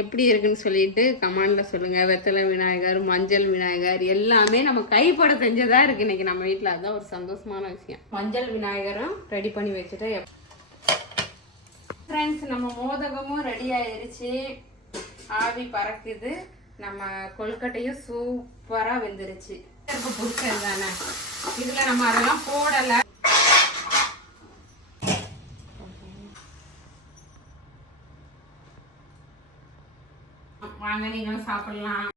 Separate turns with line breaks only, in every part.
எப்படி இருக்குன்னு சொல்லிட்டு கமாண்டில் சொல்லுங்கள் வெத்தலை விநாயகர் மஞ்சள் விநாயகர் எல்லாமே நம்ம கைப்பட செஞ்சதாக இருக்குது இன்றைக்கி நம்ம வீட்டில் அதுதான் ஒரு சந்தோஷமான விஷயம். மஞ்சள் விநாயகரும் ரெடி பண்ணி வச்சுட்டு ஃப்ரெண்ட்ஸ் நம்ம மோதகமும் ரெடி ஆயிடுச்சு ஆவி பறக்குது. நம்ம கொழுக்கட்டையும் சூப்பராக வெந்துருச்சு. பிடிச்சது தானே இதில் நம்ம அதெல்லாம் போடலை. வாங்க நீங்களும் சாப்பிடலாம்.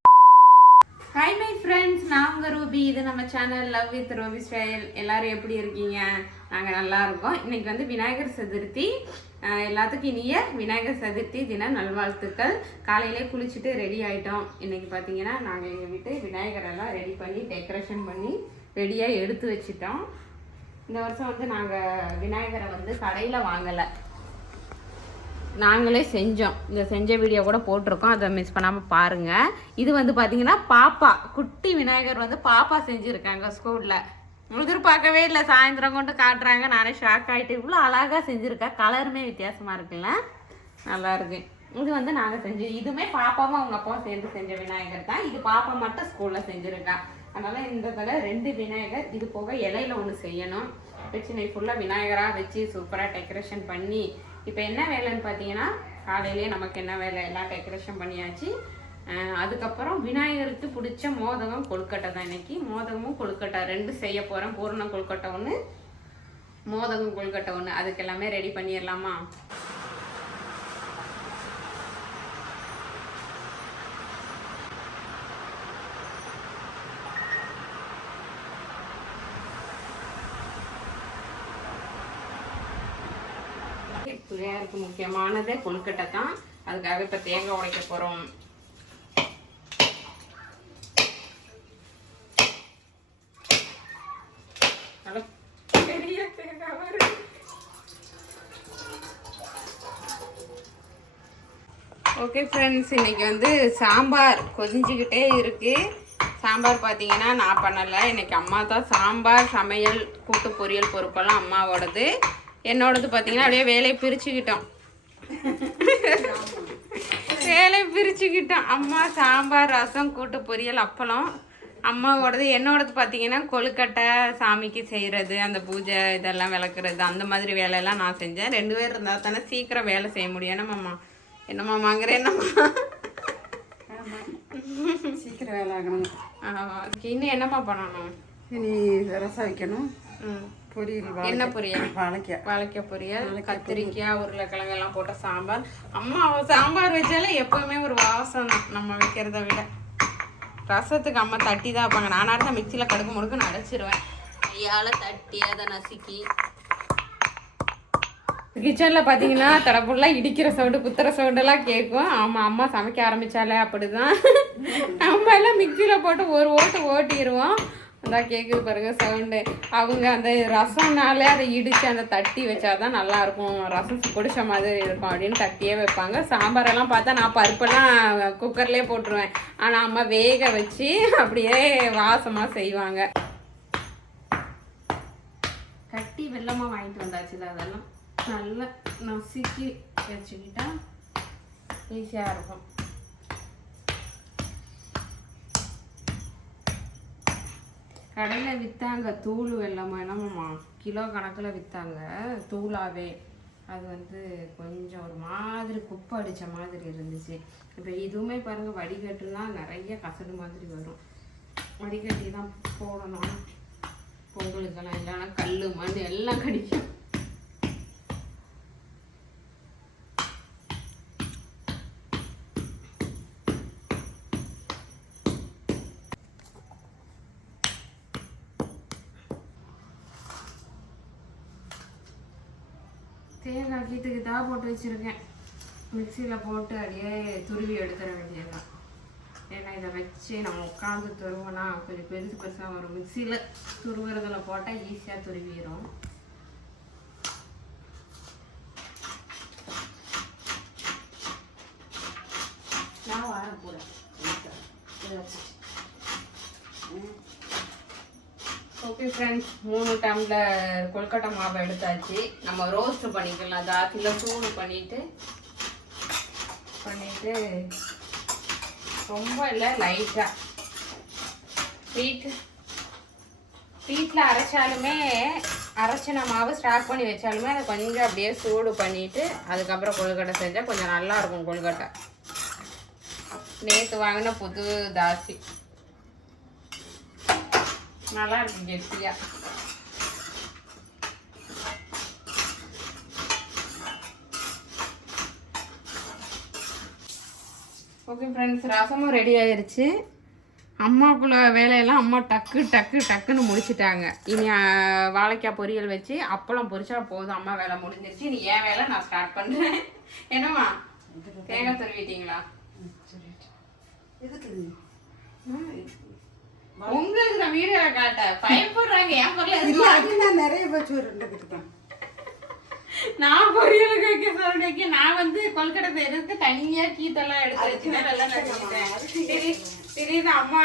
ஹாய் மை ஃப்ரெண்ட்ஸ் நான் உங்கள் ரூபி. இது நம்ம channel love with Ruby style எல்லோரும் எப்படி இருக்கீங்க? நாங்கள் நல்லா இருக்கோம். இன்றைக்கி வந்து விநாயகர் சதுர்த்தி. எல்லாத்துக்கும் இனிய விநாயகர் சதுர்த்தி தின நல்வாழ்த்துக்கள். காலையிலே குளிச்சுட்டு ரெடி ஆகிட்டோம் இன்றைக்கி பார்த்தீங்கன்னா நாங்கள் எங்கள் வீட்டு விநாயகரெல்லாம் ரெடி பண்ணி டெக்கரேஷன் பண்ணி ரெடியாக எடுத்து வச்சிட்டோம். இந்த வருஷம் வந்து நாங்கள் விநாயகரை வந்து கடையில் வாங்கலை. நாங்களே செஞ்சோம். இந்த செஞ்ச வீடியோ கூட போட்டிருக்கோம். அதை மிஸ் பண்ணாமல் பாருங்கள் இது வந்து பார்த்தீங்கன்னா பாப்பா குட்டி விநாயகர் வந்து பாப்பா செஞ்சுருக்காங்க ஸ்கூலில் எதிர்பார்க்கவே இல்லை. சாயந்தரம் கொண்டு காட்டுறாங்க. நானே ஷாக் ஆகிட்டு இவ்வளோ அழகாக செஞ்சுருக்கா. கலருமே வித்தியாசமாக இருக்குல்ல? நல்லாயிருக்கு இது வந்து நாங்கள் செஞ்சு இதுவுமே பாப்பாவும் அவங்க அப்பாவும் சேர்ந்து செஞ்ச விநாயகர் தான். இது பாப்பா மட்டும் ஸ்கூலில் செஞ்சுருக்கா. அதனால் இந்த தடவை ரெண்டு விநாயகர் இது போக இலையில ஒன்று செய்யணும். வச்சு நீ ஃபுல்லாக விநாயகராக வச்சு சூப்பராக டெக்கரேஷன் பண்ணி இப்போ என்ன வேலைன்னு பார்த்தீங்கன்னா காலையிலேயே நமக்கு என்ன வேலை? எல்லாம் டெக்கரேஷன் பண்ணியாச்சு. அதுக்கப்புறம் விநாயகருக்கு பிடிச்ச மோதகம் கொழுக்கட்டை தான் இன்னைக்கு. மோதகமும் கொழுக்கட்டை ரெண்டு செய்ய போகிறேன் பூர்ணம் கொழுக்கட்டை ஒன்று மோதகம் கொழுக்கட்டை ஒன்று அதுக்கு எல்லாமே ரெடி பண்ணிடலாமா பிள்ளையாருக்கு முக்கியமானது கொழுக்கட்டை தான். அதுக்காக இப்போ தேங்காய் உடைக்க போகிறோம் பெரிய தேங்காய் ஓகே ஃப்ரெண்ட்ஸ் இன்னைக்கு வந்து சாம்பார் கொதிஞ்சிக்கிட்டே இருக்கு. சாம்பார் பார்த்தீங்கன்னா நான் பண்ணலை. இன்னைக்கு அம்மா தான் சாம்பார் சமையல் கூட்டு பொரியல் பொறுப்பெல்லாம் அம்மாவோடது. என்னோடது பார்த்தீங்கன்னா அப்படியே வேலையை பிரிச்சுக்கிட்டோம். வேலையை பிரிச்சுக்கிட்டோம். அம்மா சாம்பார் ரசம் கூட்டு பொரியல் அப்பளம். அம்மாவோடது என்னோடது பார்த்தீங்கன்னா கொழுக்கட்டை சாமிக்கு செய்கிறது அந்த பூஜை இதெல்லாம் விளக்குறது அந்த மாதிரி வேலையெல்லாம் நான் செஞ்சேன். ரெண்டு பேர் இருந்தால் தானே சீக்கிரம் வேலை செய்ய முடியும். என்னம்மாம்மா என்னம்மாங்கிற என்னம்மா
சீக்கிரம் வேலை ஆகணும்.
இன்னும் என்னம்மா பண்ணணும்?
இனி ரசம் வைக்கணும்.
ம்.
பொரியல்
என்ன பொரியல்?
வாழைக்காய்.
வாழைக்காய் பொரியல் கத்திரிக்காய் உருளைக்கிழங்கு எல்லாம் போட்ட சாம்பார். அம்மா சாம்பார் வச்சாலே எப்பவுமே ஒரு வாசம் தான் நம்ம வைக்கிறத விட. ரசத்துக்கு அம்மா தட்டி தான் வைப்பாங்க. நானாக இருந்தால் மிக்சியில் கடுக்கு முடுக்குன்னு அடைச்சிருவேன் கையால் தட்டி அதை நசுக்கி. கிச்சனில் பார்த்தீங்கன்னா தடப்புள்ள இடிக்கிற சவுண்டு குத்துற சவுண்டெல்லாம் கேட்கும். ஆமாம் அம்மா சமைக்க ஆரம்பிச்சாலே அப்படிதான். நம்ம எல்லாம் மிக்சியில் போட்டு ஒரு ஓட்டு ஓட்டிடுவோம். அதான் கேட்குது பாருங்க சவுண்டு அவங்க அந்த ரசம்னாலே அதை இடித்து அந்த தட்டி வச்சாதான் நல்லா இருக்கும் ரசம் பிடிச்ச மாதிரி இருக்கும் அப்படின்னு தட்டியே வைப்பாங்க. சாம்பாரெல்லாம் பார்த்தா நான் பருப்பெல்லாம் குக்கர்லேயே போட்டுருவேன். ஆனால் அம்மா வேக வச்சு அப்படியே வாசமாக செய்வாங்க. கட்டி வெள்ளமாக வாங்கிட்டு வந்தாச்சு அதெல்லாம். நல்லா நசுக்கி வச்சுக்கிட்டா ஈஸியாக இருக்கும். கடையில் விற்றாங்க தூள் வெள்ளமாக என்னமாம்மா கிலோ கணக்கில் விற்றாங்க தூளாகவே அது வந்து கொஞ்சம் ஒரு மாதிரி குப்பை அடித்த மாதிரி இருந்துச்சு. இப்போ இதுவுமே பாருங்கள் வடிகட்டுனா நிறைய கசடு மாதிரி வரும். வடிகட்டி தான் போடணும். பொங்கலுக்கெல்லாம் இல்லைன்னா கல் மண் எல்லாம் கடிக்கும். கீத்துக்கு தான் போட்டு வச்சுருக்கேன். மிக்சியில் போட்டு அப்படியே துருவி எடுத்துட வேண்டியதுதான். ஏன்னா இதை வச்சு நம்ம உட்காந்து துருவோன்னா கொஞ்சம் பெருசு பெருசாக வரும். மிக்சியில் துருவுறதில் போட்டால் ஈஸியாக துருவிடும்
நான் வாரம் கூட இதை வச்சுட்டு
ஓகே ஃப்ரெண்ட்ஸ் மூணு டம்ளர் கொல்கட்டை மாவு எடுத்தாச்சு. நம்ம ரோஸ்ட் பண்ணிக்கலாம். ஜாத்தியில் சூடு பண்ணிவிட்டு பண்ணிவிட்டு ரொம்ப இல்லை லைட்டாக வீட்டு வீட்டில் அரைச்சாலுமே அரைச்சின மாவு ஸ்டாக் பண்ணி வச்சாலுமே அதை கொஞ்சம் அப்படியே சூடு பண்ணிவிட்டு அதுக்கப்புறம் கொழுக்கட்டை செஞ்சால் கொஞ்சம் நல்லாயிருக்கும் கொழுக்கட்டை. நேற்று வாங்கின புது தாசி. நல்லா இருக்கு கெட்டியா. ஓகே ஃப்ரெண்ட்ஸ் ரசமும் ரெடி ஆயிருச்சு. அம்மாக்குள்ள வேலையெல்லாம் அம்மா டக்கு டக்கு டக்குன்னு முடிச்சிட்டாங்க. இனி வாழைக்காய் பொரியல் வச்சு அப்பளம் பொரிச்சா போதும். அம்மா வேலை முடிஞ்சிருச்சு. இனி என் வேலை நான் ஸ்டார்ட் பண்ணுறேன் என்னம்மா? தேங்காய் துருவிட்டீங்களா?
எதுக்கு
உங்களுக்கு நான் வீடியோ காட்ட பயப்படுறாங்க. என் பொருள்
இல்ல அது நான் நிறைய தான்.
நான் பொரியலுக்கு வைக்க சொல்றேன் நான் வந்து கொல்கட்டை செய்யறதுக்கு தனியா கீத்தெல்லாம் எடுத்து வச்சு தான் நல்லா திடீர்னு அம்மா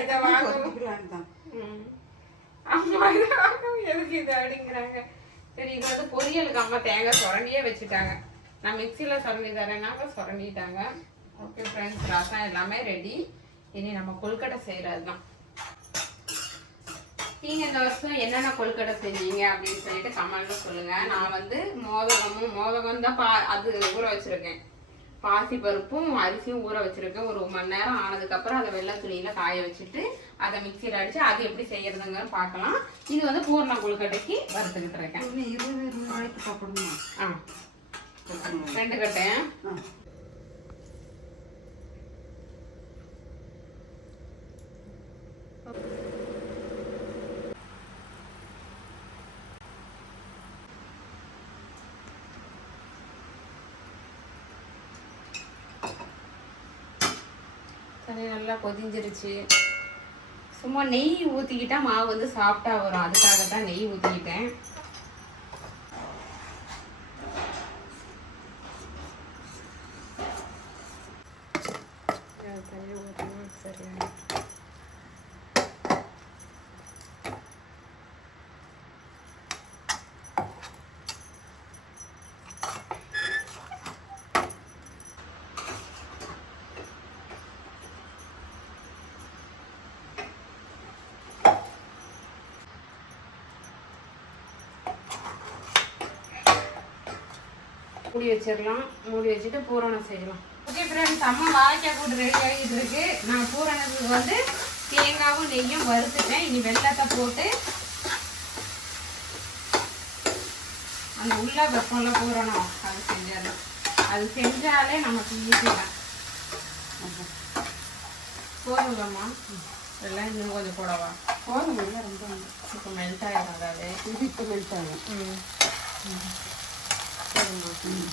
இதை வாங்க. அம்மா இதை வாங்க எதுக்கு இது அப்படிங்கிறாங்க சரி இது வந்து பொரியலுக்கு அம்மா தேங்காய் சுரண்டியே வச்சுட்டாங்க. நான் மிக்சியில் சுரண்டி தரேன்னாக்க சுரண்டிட்டாங்க. ஓகே ஃப்ரெண்ட்ஸ் ரசம் எல்லாமே ரெடி இனி நம்ம கொல்கட்டை செய்கிறது தான் நீங்க இந்த வருஷம் என்னென்ன கொழுக்கட்டை செஞ்சீங்க அப்படின்னு சொல்லிட்டு கமெண்ட்ல சொல்லுங்க. நான் வந்து மோதகமும் மோதகம் தான் பா அது ஊற வச்சிருக்கேன். பாசி பருப்பும் அரிசியும் ஊற வச்சிருக்கேன். ஒரு மணி நேரம் ஆனதுக்கு அப்புறம் அதை வெள்ளை துணியில காய வச்சுட்டு அதை மிக்சியில் அடிச்சு அது எப்படி செய்யறதுங்க பார்க்கலாம். இது வந்து பூர்ண கொழுக்கட்டைக்கு வறுத்துக்கிட்டு இருக்கேன்.
இருபது நாளைக்கு சாப்பிடணுமா?
ஆ. ரெண்டு கட்டேன் தண்ணி நல்லா கொதிஞ்சிருச்சு. சும்மா நெய் ஊற்றிக்கிட்டா மாவு வந்து சாஃப்டாக வரும். அதுக்காக தான் நெய் ஊற்றிக்கிட்டேன் தண்ணி ஊற்றணும் சரியா மூடி வச்சிடலாம். மூடி வச்சுட்டு பூரணம் செய்யலாம். ஓகே ஃப்ரெண்ட்ஸ் அம்மா வாழைக்காய் கூட்டு ரெடி ஆகிட்டு இருக்கு. நான் பூரணத்துக்கு வந்து தேங்காவும் நெய்யும் வறுத்துட்டேன். இனி வெள்ளத்தை போட்டு அந்த உள்ள வெப்பம்ல பூரணம் அது செஞ்சிடலாம். அது செஞ்சாலே நமக்கு ஈஸி தான். போதுங்கம்மா எல்லாம் இன்னும் கொஞ்சம் போடவா?
போதும் இல்லை ரொம்ப
இப்போ மெல்ட் ஆகிடும் அதாவது
இப்போ மெல்ட் ஆகும்.
ம். சரிம்மா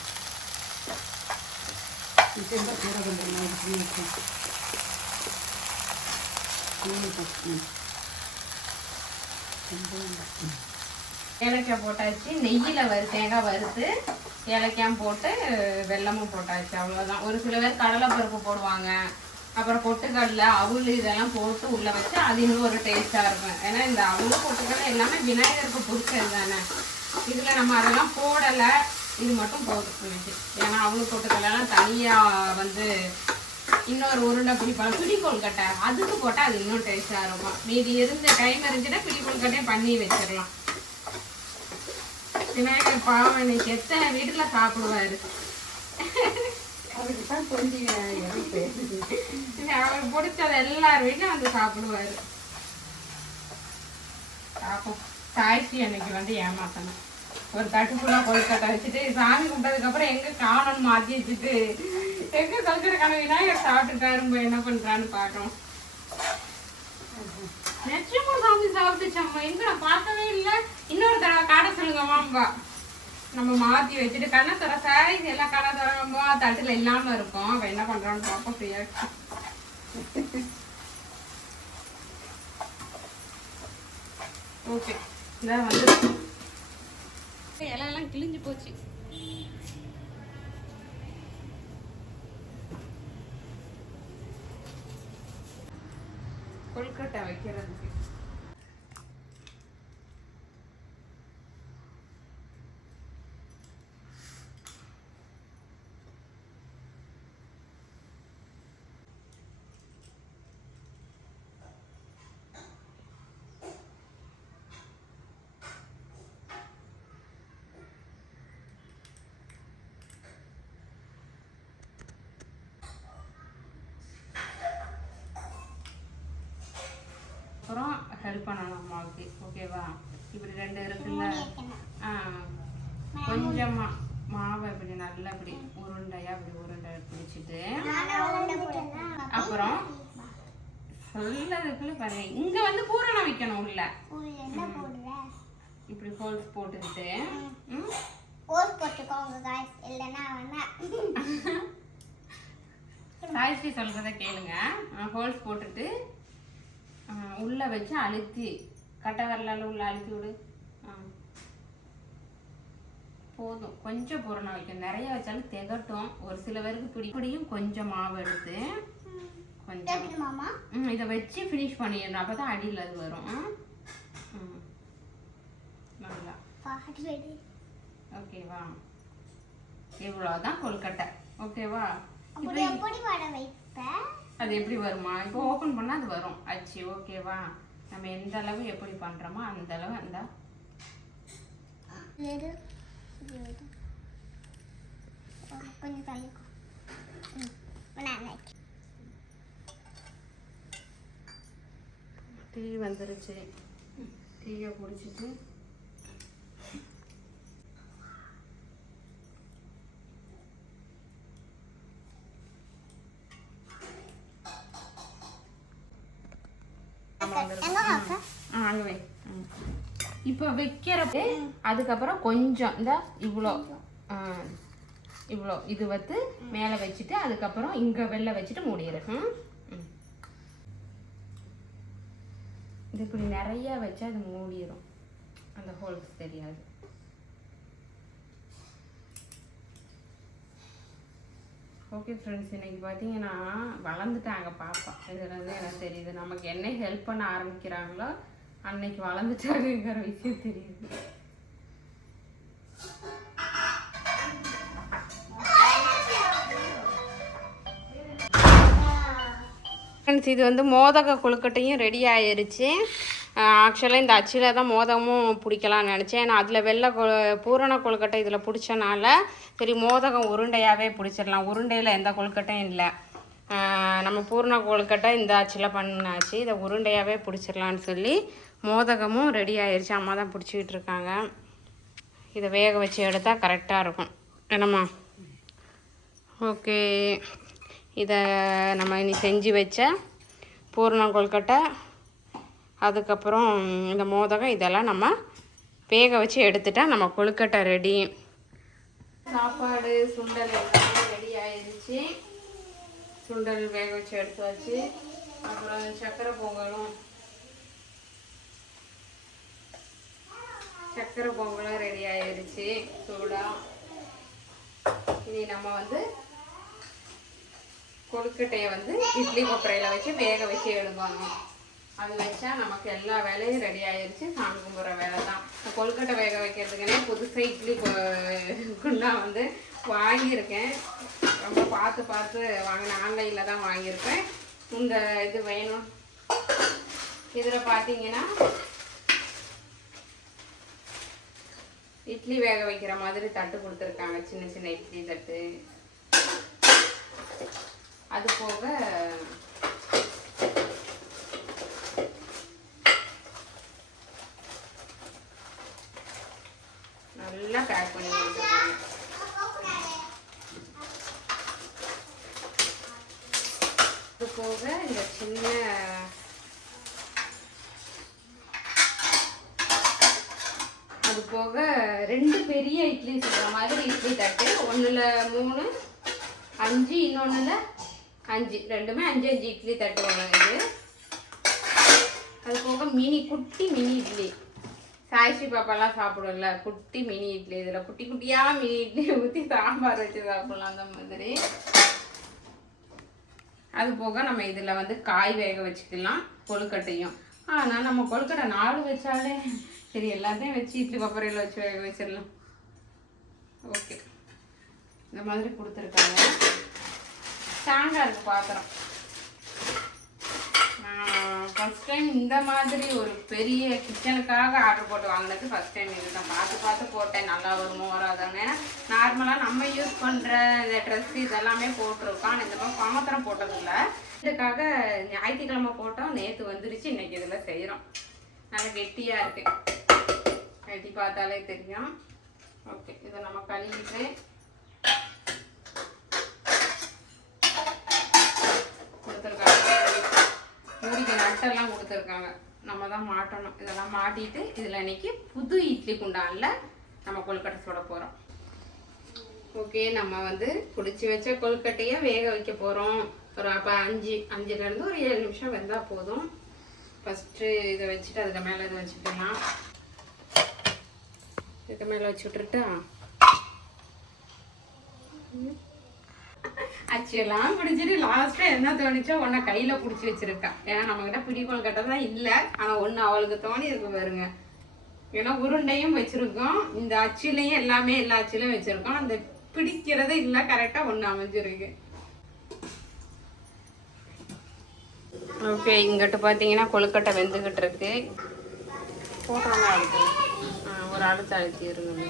ஏலக்காய் போட்டாச்சு நெய்யில் வறு தேங்காய் வறுத்து ஏலக்காயும் போட்டு வெல்லமும் போட்டாச்சு. அவ்வளோதான் ஒரு சில பேர் கடலைப்பருப்பு போடுவாங்க. அப்புறம் பொட்டுக்கடலை அவுள் இதெல்லாம் போட்டு உள்ளே வச்சு அது இன்னும் ஒரு டேஸ்ட்டாக இருக்கும். ஏன்னா இந்த அவுள் பொட்டுக்கடலை எல்லாமே விநாயகருக்கு பிடிச்சது தானே இதில் நம்ம அதெல்லாம் போடலை. இது மட்டும் போதும் எனக்கு ஏன்னா அவுள் பொட்டுக்கடலைலாம் தனியாக வந்து இன்னொரு உருண்டை பிடிப்பாங்க பிடி கொழுக்கட்டை அதுக்கு போட்டால் அது இன்னும் டேஸ்ட்டாக இருக்கும். மீதி இருந்த டைம் இருந்துச்சுன்னா பிடி கொழுக்கட்டையே பண்ணி வச்சிடலாம். விநாயகர் பாவம் இன்னைக்கு எத்தனை வீட்டுல சாப்பிடுவாரு?
தான் கொஞ்சம்
அவருக்கு பிடிச்சது எல்லார் வீட்லயும் வந்து சாப்பிடுவாரு. பார்ப்போம் தாய்ச்சி அன்னைக்கு வந்து ஏமாத்தணும். ஒரு தட்டு ஃபுல்லாக கொழுக்கட்டை வச்சுட்டு சாமி கும்பிட்டதுக்கு அப்புறம் எங்க காணோன்னு மாத்தி வச்சுட்டு எங்க கல்கரக்கான விநாயகர் சாப்பிட்டுட்டாரு என்ன பண்றான்னு பார்க்கணும் நிச்சயமா சாமி சாப்பிட்டுச்சம்மா. எங்க நான் பார்க்கவே இல்லை. இன்னொரு தடவை காட்ட சொல்லுங்க மாம்பா நம்ம மாத்தி வச்சுட்டு கண்ணை தர சாரி எல்லாம் கடை தரம்போ தட்டுல இல்லாம இருக்கும். அவ என்ன பண்றான்னு பார்ப்போம் ஃப்ரீயா ஓகே இதான் வந்து இலையெல்லாம் கிழிஞ்சு போச்சு. கொல்கட்டை வைக்கிறதுக்கு. மாவுக்கு ஓகேவா? இப்படி ரெண்டு இருக்குல்ல? ஆ. கொஞ்சமா மாவை இப்படி நல்லா இப்படி உருண்டையா இப்படி உருண்டை பிடிச்சிட்டு அப்புறம் சொல்லதுக்குள்ள பாருங்க. இங்க வந்து பூரணம் வைக்கணும் உள்ள. இப்படி ஹோல்ஸ் போட்டுக்கிட்டு ம், சாய்ஸ்ரீ சொல்றத கேளுங்க. ஹோல்ஸ் போட்டுட்டு உள்ள வச்சு அழுத்தி கட்டை வரலால உள்ள அழுத்தி விடு. போதும். கொஞ்சம் பூரணம் வைக்கணும். நிறைய வச்சாலும் திகட்டும். ஒரு சில பேருக்கு பிடி பிடியும். கொஞ்சம் மாவு எடுத்து கொஞ்சம் ம் இதை வச்சு ஃபினிஷ் பண்ணிடணும். அப்போ தான் அடியில் அது வரும். நல்லா. ஓகேவா இவ்வளோதான் கொழுக்கட்டை. ஓகேவா இப்போ அது எப்படி வருமா? இப்போ ஓப்பன் பண்ணால் அது வரும். அச்சு ஓகேவா நம்ம எந்த அளவு எப்படி பண்ணுறோமோ அந்த அளவு அந்த
கொஞ்சம் தள்ளிக்கோ
டீ வந்துருச்சு. டீயை குடிச்சிட்டு அங்க வை. இப்போ வைக்கிறப்ப அதுக்கப்புறம் கொஞ்சம் இந்த இவ்வளோ இவ்வளோ இது வந்து மேலே வச்சுட்டு அதுக்கப்புறம் இங்கே வெளில வச்சுட்டு மூடிடு. ம். ம். இது இப்படி நிறைய வச்சா அது மூடிடும் அந்த ஹோல்ஸ் தெரியாது. ஓகே ஃப்ரெண்ட்ஸ் இன்றைக்கி பார்த்தீங்கன்னா வளர்ந்துட்டாங்க பாப்பா. இதுலேருந்து எனக்கு தெரியுது. நமக்கு என்ன ஹெல்ப் பண்ண ஆரம்பிக்கிறாங்களோ அன்னைக்கு வளர்ந்துட்டாங்கங்கிற விஷயம் தெரியுது. ஃப்ரெண்ட்ஸ் இது வந்து மோதக கொழுக்கட்டையும் ரெடி ஆயிடுச்சு ஆக்சுவலாக இந்த அச்சில் தான் மோதகமும் பிடிக்கலாம்னு நினச்சேன். ஏன்னா அதில் வெள்ளை கொ பூரண கொழுக்கட்டை இதில் பிடிச்சனால சரி மோதகம் உருண்டையாகவே பிடிச்சிடலாம். உருண்டையில் எந்த கொழுக்கட்டையும் இல்லை. நம்ம பூர்ண கொழுக்கட்டை இந்த அச்சில் பண்ணாச்சு இதை உருண்டையாகவே பிடிச்சிடலான்னு சொல்லி மோதகமும் ரெடி ஆயிடுச்சு அம்மா தான் பிடிச்சிக்கிட்டு இருக்காங்க. இதை வேக வச்சு எடுத்தால் கரெக்டாக இருக்கும். என்னம்மா? ஓகே. இதை நம்ம இனி செஞ்சு வச்ச பூர்ண கொழுக்கட்டை அதுக்கப்புறம் இந்த மோதகம் இதெல்லாம் நம்ம வேக வச்சு எடுத்துட்டால் நம்ம கொழுக்கட்டை ரெடி சாப்பாடு சுண்டல் எல்லாமே ரெடி ஆயிடுச்சு சுண்டல் வேக வச்சு எடுத்தாச்சு. அப்புறம் சக்கரை பொங்கலும். சக்கரை பொங்கலும் ரெடி ஆயிடுச்சு சூடாக இனி நம்ம வந்து கொழுக்கட்டையை வந்து இட்லி கொப்பரையில் வச்சு வேக வச்சு எடுக்கணும். அது வச்சா நமக்கு எல்லா வேலையும் ரெடி ஆயிருச்சு. சாமி கும்பிட்ற வேலை தான் கொல்கட்டை வேக வைக்கிறதுக்குனே புதுசாக இட்லி குண்டா வந்து வாங்கியிருக்கேன். ரொம்ப பார்த்து பார்த்து வாங்கினேன் ஆன்லைனில் தான் வாங்கியிருப்பேன். இந்த இது வேணும். இதில் பார்த்தீங்கன்னா இட்லி வேக வைக்கிற மாதிரி தட்டு கொடுத்துருக்காங்க. சின்ன சின்ன இட்லி தட்டு. அது போக நல்லா பேக் பண்ணி கொடுத்துருக்காங்க அது போக இந்த சின்ன அது போக ரெண்டு பெரிய இட்லி சுடுற மாதிரி இட்லி தட்டு. ஒன்றில் மூணு அஞ்சு இன்னொன்றில் அஞ்சு. ரெண்டுமே அஞ்சு அஞ்சு இட்லி தட்டு ஒன்று இது. அது போக மினி குட்டி மினி இட்லி. சாய்ச்சி பாப்பாலாம் சாப்பிடும்ல குட்டி மினி இட்லி இதில். குட்டி குட்டியாக மினி இட்லி ஊற்றி சாம்பார் வச்சு சாப்பிடலாம் அந்த மாதிரி. அது போக நம்ம இதில் வந்து காய் வேக வச்சுக்கலாம் கொழுக்கட்டையும். ஆனால் நம்ம கொழுக்கட்டை நாலு வச்சாலே சரி எல்லாத்தையும் வச்சு இட்லி கொப்பரையில் வச்சு வேக வச்சிடலாம். ஓகே. இந்த மாதிரி கொடுத்துருக்காங்க. ஸ்ட்ராங்காக இருக்குது பாத்திரம். நான் ஃபஸ்ட் டைம் இந்த மாதிரி ஒரு பெரிய கிச்சனுக்காக ஆர்டர் போட்டு வாங்கினது ஃபஸ்ட் டைம் இதுதான். பார்த்து பார்த்து போட்டேன். நல்லா வருமோ வராதான்னு. ஏன்னா நார்மலாக நம்ம யூஸ் பண்ணுற இந்த ட்ரெஸ் இதெல்லாமே போட்டிருக்கோம். ஆனால் இந்த மாதிரி பாத்திரம் போட்டதில்ல. இதுக்காக ஞாயிற்றுக்கிழமை போட்டோம். நேற்று வந்துருச்சு. இன்னைக்கு இதில் செய்கிறோம் நல்லா கெட்டியாக இருக்குது எட்டி பார்த்தாலே தெரியும். ஓகே இதை நம்ம கழுவிட்டு கொடுத்துருக்காங்க. மூடிக்கு நட்டெல்லாம் கொடுத்துருக்காங்க. நம்ம தான் மாட்டணும். இதெல்லாம் மாட்டிட்டு இதில் இன்னைக்கு புது இட்லி குண்டான்ல நம்ம கொழுக்கட்டை சுட போகிறோம் ஓகே நம்ம வந்து பிடிச்சி வச்ச கொழுக்கட்டையை வேக வைக்க போகிறோம் ஒரு அப்போ அஞ்சு அஞ்சுலேருந்து ஒரு ஏழு நிமிஷம் வெந்தால் போதும். ஃபஸ்ட்டு இதை வச்சுட்டு அதுக்கு மேலே இதை வச்சுக்கலாம். இதுக்கு மேலே வச்சு விட்டுருட்டா? ஆக்சுவலாக பிடிச்சிட்டு லாஸ்ட்டாக என்ன தோணுச்சோ ஒன்றை கையில் பிடிச்சி வச்சிருக்கா. ஏன்னா நம்மக்கிட்ட பிடி கொழுக்கட்டை தான் இல்லை. ஆனால் ஒன்று அவளுக்கு தோணி இருக்கு பாருங்க. ஏன்னா உருண்டையும் வச்சுருக்கோம். இந்த அச்சுலையும் எல்லாமே எல்லா அச்சுலையும் வச்சுருக்கோம். அந்த பிடிக்கிறது இல்லை கரெக்டாக ஒன்று அமைஞ்சிருக்கு. ஓகே இங்கிட்ட பார்த்தீங்கன்னா கொழுக்கட்டை வெந்துக்கிட்டு இருக்கு. போட்டோம்னா இருக்குது ஒரு அழுத்த அழுத்தி இருங்க.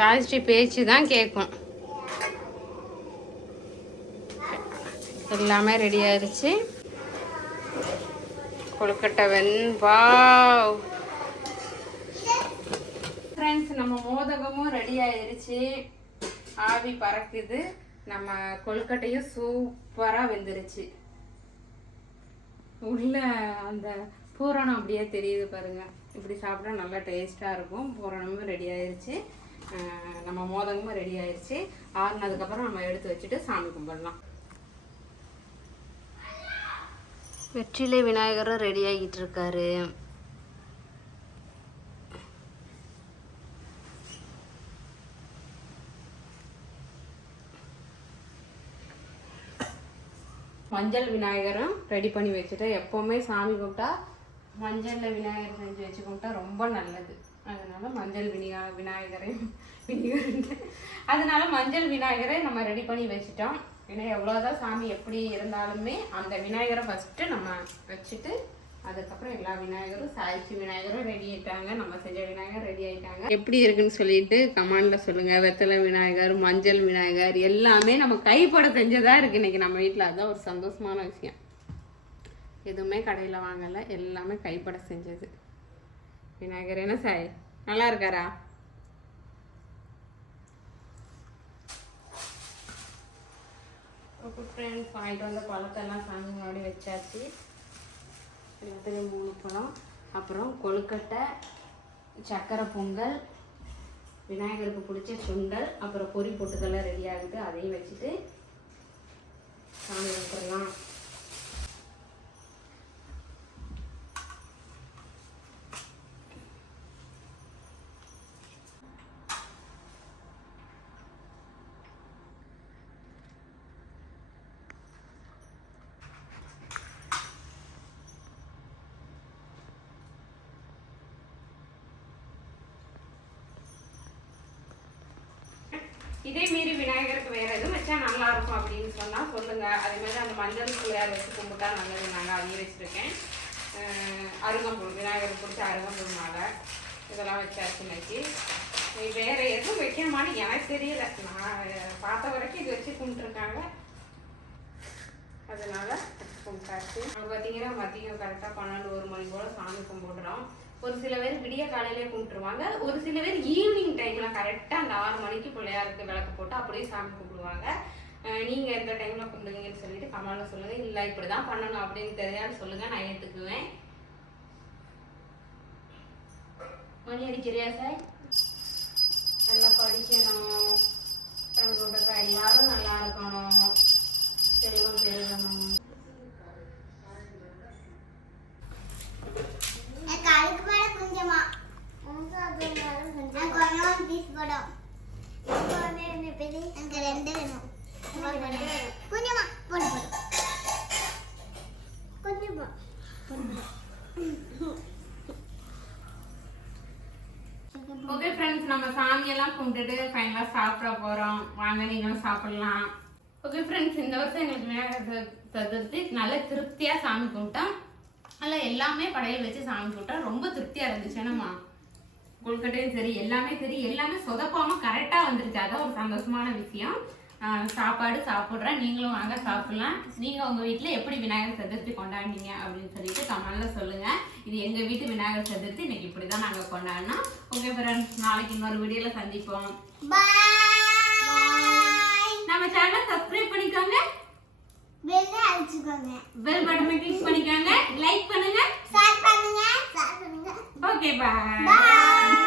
ராஜ்ரி பேச்சு தான் கேட்கும் எல்லாமே ரெடி ஆயிடுச்சு. கொழுக்கட்டை வெண் வாவ். ஃப்ரெண்ட்ஸ் நம்ம மோதகமும் ரெடி ஆயிடுச்சு. ஆவி பறக்குது. நம்ம கொழுக்கட்டையும் சூப்பராக வெந்துருச்சு. உள்ள அந்த பூரணம் அப்படியே தெரியுது பாருங்கள் இப்படி சாப்பிட்டா நல்லா டேஸ்ட்டாக இருக்கும். பூரணமும் ரெடி ஆயிடுச்சு நம்ம மோதகமும் ரெடி ஆயிடுச்சு ஆறுனதுக்கப்புறம் நம்ம எடுத்து வச்சுட்டு சாமி கும்பிடலாம். வெற்றிலை விநாயகரும் ரெடி ஆகிட்டு இருக்காரு. மஞ்சள் விநாயகரும் ரெடி பண்ணி வச்சுட்டேன் எப்போவுமே சாமி கும்பிட்டா மஞ்சளில் விநாயகர் செஞ்சு வச்சு கும்பிட்டா ரொம்ப நல்லது. அதனால் மஞ்சள் வினியா விநாயகரை வினிகர் அதனால் மஞ்சள் விநாயகரை நம்ம ரெடி பண்ணி வச்சுட்டோம். ஏன்னா எவ்வளோதான் சாமி எப்படி இருந்தாலுமே அந்த விநாயகரை ஃபஸ்ட்டு நம்ம வச்சுட்டு அதுக்கப்புறம் எல்லா விநாயகரும் சாய்ச்சி விநாயகரும் ரெடி ஆயிட்டாங்க. நம்ம செஞ்ச விநாயகர் ரெடி ஆயிட்டாங்க. எப்படி இருக்குன்னு சொல்லிட்டு கமெண்ட்ல சொல்லுங்க. வெத்தலை விநாயகர் மஞ்சள் விநாயகர் எல்லாமே நம்ம கைப்பட செஞ்சதா இருக்கு இன்னைக்கு நம்ம வீட்டில் அதுதான் ஒரு சந்தோஷமான விஷயம். எதுவுமே கடையில் வாங்கலை. எல்லாமே கைப்பட செஞ்சது. விநாயகர் என்ன சாய்? நல்லா இருக்காரா? ஓகே ஃப்ரெண்ட்ஸ் வாங்கிட்டு வந்த பழத்தெல்லாம் சாமி முன்னாடி வச்சாச்சு. எல்லாத்துலேயும் மூணு பழம். அப்புறம் கொழுக்கட்டை சக்கரை பொங்கல் விநாயகருக்கு பிடிச்ச சுண்டல் அப்புறம் பொரி பொட்டுக்கெல்லாம் ரெடி ஆகுது. அதையும் வச்சுட்டு சாமி கும்பிடலாம் இதே மீறி விநாயகருக்கு வேற எதுவும் வச்சா நல்லா இருக்கும் அப்படின்னு சொன்னா சொல்லுங்க. அதே மாதிரி அந்த மஞ்சள் பிள்ளையார் வச்சு கும்பிட்டா நல்லது. நாங்கள் அதையும் வச்சிருக்கேன் அருகம்புல் விநாயகருக்கு பிடிச்ச அருகம்புல் மாலை இதெல்லாம் வச்சாச்சு இன்னைக்கு. வேறு வேற எதுவும் வைக்கணுமான்னு எனக்கு தெரியல. நான் பார்த்த வரைக்கும் இது வச்சு கும்பிட்டுருக்காங்க. அதனால கும்பிட்டாச்சு. அங்கே பார்த்தீங்கன்னா மதியம் கரெக்டாக பன்னெண்டு ஒரு மணி போல் சாமி கும்பிடுறோம். ஒரு சில பேர் விடிய காலையிலே கும்பிட்டுருவாங்க. ஒரு சில பேர் ஈவினிங் டைம்ல கரெக்டாக அந்த ஆறு மணிக்கு பிள்ளையாருக்கு விளக்கு போட்டு அப்படியே சாமி கும்பிடுவாங்க. நீங்கள் நீங்க எந்த டைம்ல கும்பிடுவீங்கன்னு சொல்லிட்டு கமெண்ட்ல சொல்லுங்க. இல்ல இப்படிதான் பண்ணணும் அப்படின்னு தெரியாது சொல்லுங்க. நான் ஏத்துக்குவேன். மணி அடிக்கிறியா சார்? நல்லா படிக்கணும். தங்களோட எல்லாரும் நல்லா இருக்கணும். செல்வம் பெருகணும்
எனக்கு அதுக்கு மேல கொஞ்சமா எனக்கு அது மேல கொஞ்சம் படம் ரெண்டு வேணும் கொஞ்சமா போடு போடு கொஞ்சமா
ஓகே ஃப்ரெண்ட்ஸ் நம்ம சாமியெல்லாம் கும்பிட்டுட்டு ஃபைனலாக சாப்பிட போகிறோம் வாங்க நீங்களும் சாப்பிடலாம். ஓகே ஃப்ரெண்ட்ஸ் இந்த வருஷம் எங்களுக்கு விநாயகர் சது- சதுர்த்தி. நல்ல திருப்தியாக சாமி கும்பிட்டோம். அதில் எல்லாமே படையல் வச்சு சாமி கும்பிட்டோம். ரொம்ப திருப்தியாக இருந்துச்சு என்னம்மா? கொழுக்கட்டையும் சரி எல்லாமே சரி எல்லாமே சொதப்பாம கரெக்டா வந்துருச்சு. அதான் ஒரு சந்தோஷமான விஷயம். சாப்பாடு சாப்பிட்றேன். நீங்களும் வாங்க சாப்பிடலாம். நீங்க உங்க வீட்ல எப்படி விநாயகர் சதுர்த்தி கொண்டாடினீங்க அப்படின்னு சொல்லிட்டு கமெண்ட்ல சொல்லுங்க. இது எங்க வீட்டு விநாயகர் சதுர்த்தி. இன்னைக்கு இப்படிதான் நாங்க கொண்டாடினோம். ஓகே ஃப்ரெண்ட்ஸ் நாளைக்கு இன்னொரு வீடியோல சந்திப்போம். நம்ம சேனலை சப்ஸ்கிரைப்
வெளில அடிச்சுக்கோங்க
பெல் பட்டனை கிளிக் பண்ணிக்கோங்க. லைக் பண்ணுங்க.
ஷேர் பண்ணுங்க. ஷேர் பண்ணுங்க.
Okay bye
bye